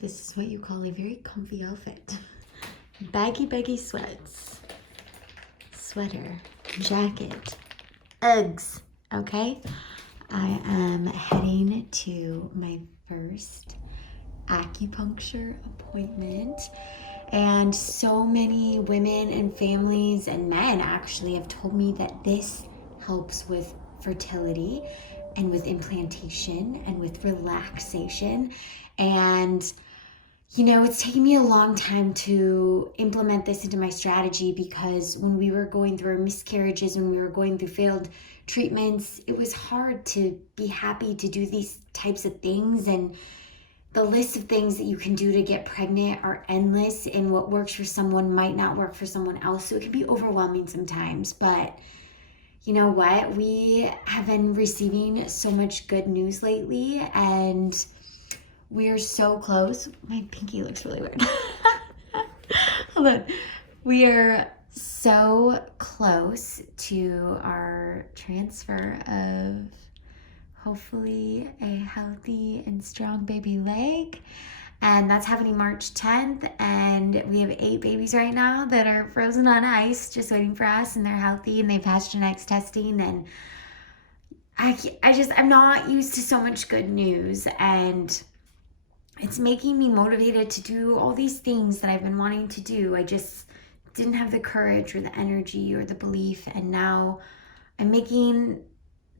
This is what you call a very comfy outfit. Baggy sweats, sweater, jacket, Uggs, okay? I am heading to my first acupuncture appointment, and so many women and families and men actually have told me that this helps with fertility and with implantation and with relaxation. And you know, it's taken me a long time to implement this into my strategy, because when we were going through miscarriages, when we were going through failed treatments, it was hard to be happy to do these types of things. And the list of things that you can do to get pregnant are endless, and what works for someone might not work for someone else. So it can be overwhelming sometimes. But you know what? We have been receiving so much good news lately, and we are so close. My pinky looks really weird. Hold on. We are so close to our transfer of hopefully a healthy and strong baby leg. And that's happening March 10th. And we have 8 babies right now that are frozen on ice, just waiting for us. And they're healthy and they passed genetics testing. And I'm not used to so much good news. And it's making me motivated to do all these things that I've been wanting to do. I just didn't have the courage or the energy or the belief. And now I'm making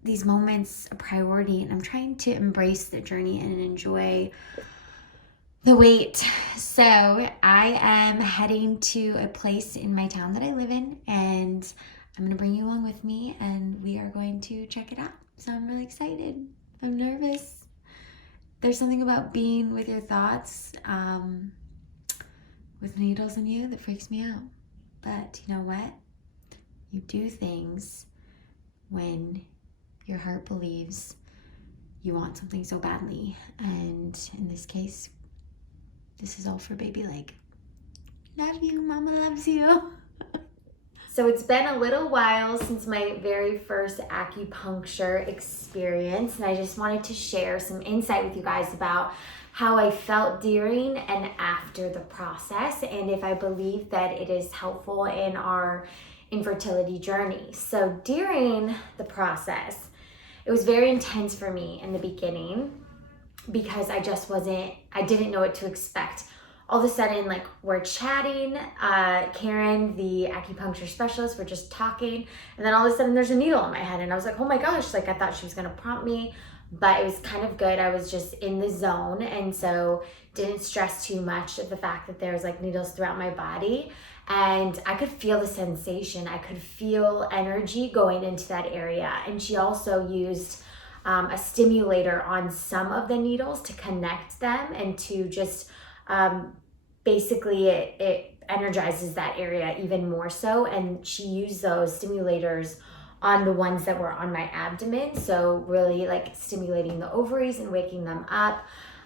these moments a priority, and I'm trying to embrace the journey and enjoy the wait. So I am heading to a place in my town that I live in, and I'm going to bring you along with me, and we are going to check it out. So I'm really excited. I'm nervous. There's something about being with your thoughts with needles in you that freaks me out. But you know what? You do things when your heart believes you want something so badly. And in this case, this is all for baby leg. Love you. Mama loves you. So it's been a little while since my very first acupuncture experience, and I just wanted to share some insight with you guys about how I felt during and after the process, and if I believe that it is helpful in our infertility journey. So during the process, it was very intense for me in the beginning, because I didn't know what to expect. All of a sudden, like, we're chatting, Karen, the acupuncture specialist, we're just talking, and then all of a sudden there's a needle in my head, and I was like, oh my gosh, like, I thought she was gonna prompt me, but it was kind of good. I was just in the zone, and so didn't stress too much of the fact that there was like needles throughout my body, and I could feel the sensation. I could feel energy going into that area, and she also used a stimulator on some of the needles to connect them and to just basically it energizes that area even more so. And she used those stimulators on the ones that were on my abdomen, so really like stimulating the ovaries and waking them up.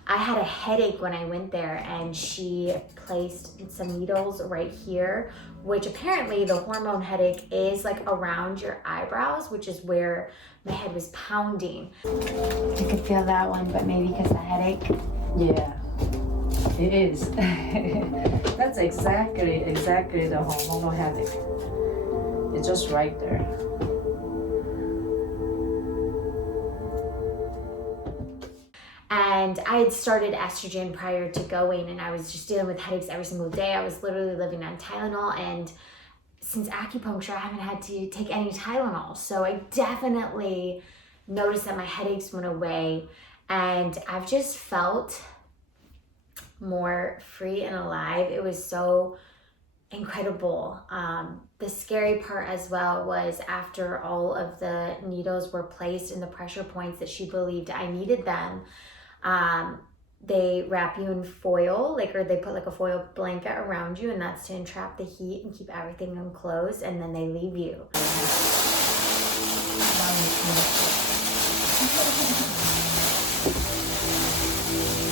I had a headache when I went there, and she placed some needles right here, which apparently the hormone headache is like around your eyebrows, which is where my head was pounding. I could feel that one, but maybe because the headache. Yeah. It is. That's exactly the hormonal headache. It's just right there. And I had started estrogen prior to going, and I was just dealing with headaches every single day. I was literally living on Tylenol, and since acupuncture, I haven't had to take any Tylenol. So I definitely noticed that my headaches went away, and I've just felt more free and alive. It was so incredible. The scary part as well was after all of the needles were placed in the pressure points that she believed I needed them, they wrap you in foil, or they put like a foil blanket around you, and that's to entrap the heat and keep everything enclosed, and then they leave you.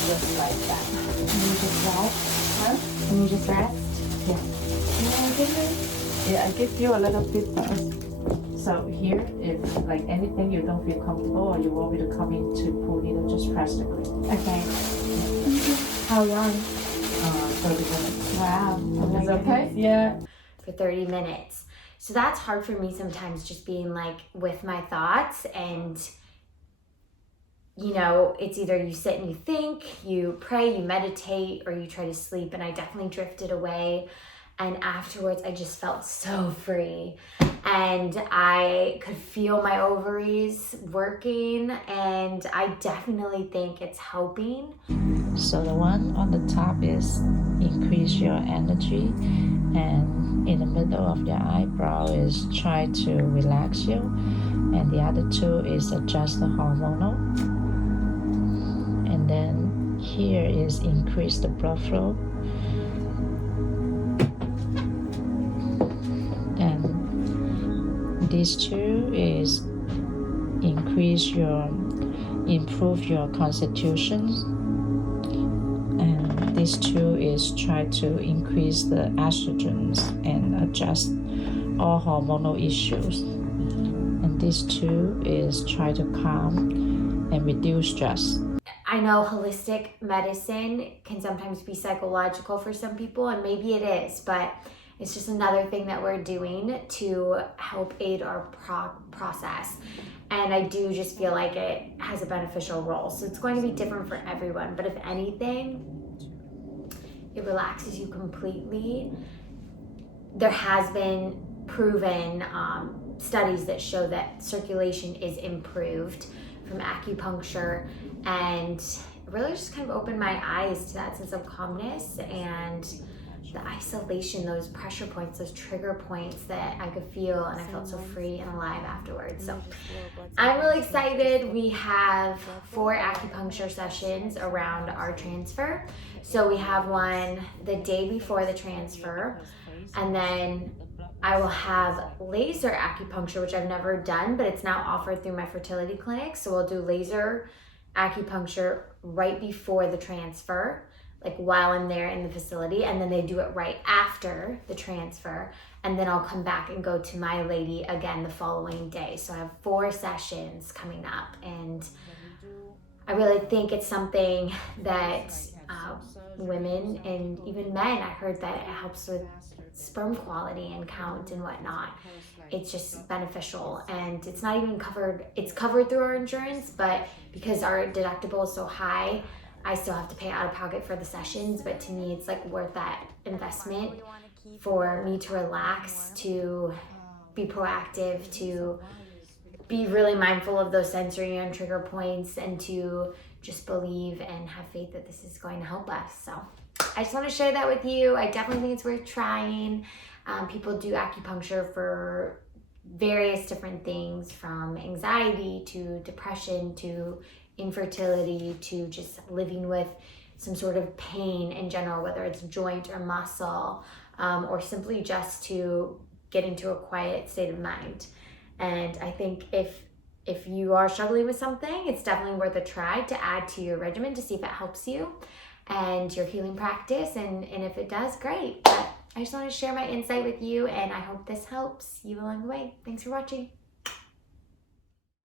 Just like that. Can you just rest? Huh? Can you just rest? Yeah. Yeah, I give you a little bit first. So here, if like anything you don't feel comfortable or you want me to come in to pull needle, just press the green. Okay. How long? 30 minutes. Wow. Oh Is okay? Yeah. For 30 minutes. So that's hard for me sometimes, just being like with my thoughts, and you know, it's either you sit and you think, you pray, you meditate, or you try to sleep. And I definitely drifted away. And afterwards, I just felt so free. And I could feel my ovaries working. And I definitely think it's helping. So the one on the top is increase your energy. And in the middle of your eyebrow is try to relax you. And the other two is adjust the hormonal. And then here is increase the blood flow. And these two is improve your constitution. And these two is try to increase the estrogens and adjust all hormonal issues. And these two is try to calm and reduce stress. I know holistic medicine can sometimes be psychological for some people, and maybe it is, but it's just another thing that we're doing to help aid our process. And I do just feel like it has a beneficial role. So it's going to be different for everyone, but if anything, it relaxes you completely. There has been proven studies that show that circulation is improved from acupuncture, and it really just kind of opened my eyes to that sense of calmness and the isolation, those pressure points, those trigger points that I could feel, and I felt so free and alive afterwards. So I'm really excited. We have 4 acupuncture sessions around our transfer. So we have one the day before the transfer, and then I will have laser acupuncture, which I've never done, but it's now offered through my fertility clinic. So we'll do laser acupuncture right before the transfer, like while I'm there in the facility, and then they do it right after the transfer. And then I'll come back and go to my lady again the following day. So I have 4 sessions coming up, and I really think it's something that women and even men, I heard that it helps with sperm quality and count and whatnot. It's just beneficial, and it's not even covered. It's covered through our insurance, but because our deductible is so high, I still have to pay out of pocket for the sessions. But to me, it's like worth that investment for me to relax, to be proactive, to be really mindful of those sensory and trigger points, and to just believe and have faith that this is going to help us. So I just want to share that with you. I definitely think it's worth trying. People do acupuncture for various different things, from anxiety to depression to infertility to just living with some sort of pain in general, whether it's joint or muscle, or simply just to get into a quiet state of mind. And I think if you are struggling with something, it's definitely worth a try to add to your regimen to see if it helps you and your healing practice. And if it does, great. But I just want to share my insight with you, and I hope this helps you along the way. Thanks for watching.